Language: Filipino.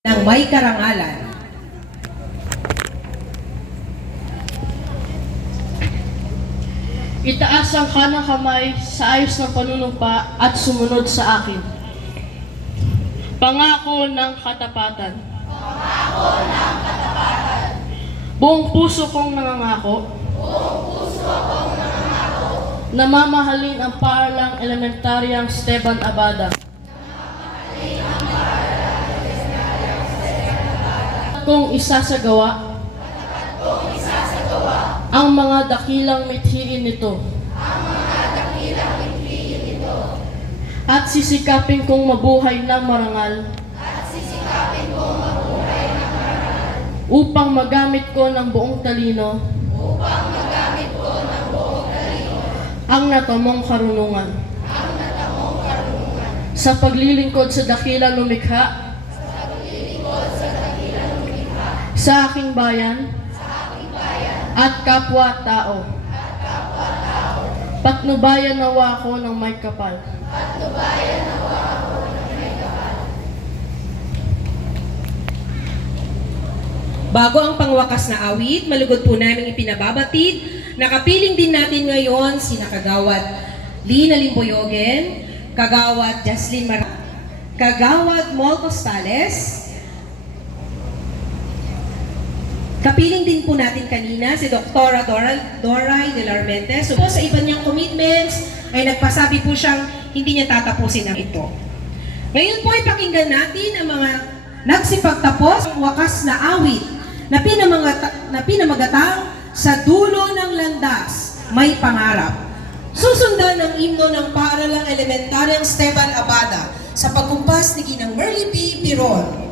ng may karangalan. Itaas ang kanang kamay sa ayos ng panunumpa at sumunod sa akin. Pangako ng katapatan. Pangako ng katapatan. Buong puso kong nangangako. Buong puso kong nangangako. Na mamahalin ang paaralang elementaryang Esteban Abada. Kung isasagawa ang mga dakilang mithiin nito. At sisikapin kong mabuhay ng marangal. Upang magamit ko ng buong talino. Ang natamong karunungan. Sa paglilingkod sa dakilang lumikha. Sa aking bayan at kapwa-tao. Patnubayan nawa ako ng may kapal. Bago ang pangwakas na awit, malugod po namin ipinababatid. Nakapiling din natin ngayon si Kagawad Lina Limboyogen, Kagawad Jaslyn Kagawad Mol Costales. Kapiling din po natin kanina si Dr. Doray de la Armente. So po sa iba niyang commitments ay nagpasabi po siyang hindi niya tatapusin ang ito. Ngayon po ay pakinggan natin ang mga nagsipagtapos ang wakas na awit na pinamagatang sa dulo ng landas may pangarap. Susundan ang himno ng paaralang elementaryang Esteban Abada sa pagkumpas ni Ginang Merly B. Piron.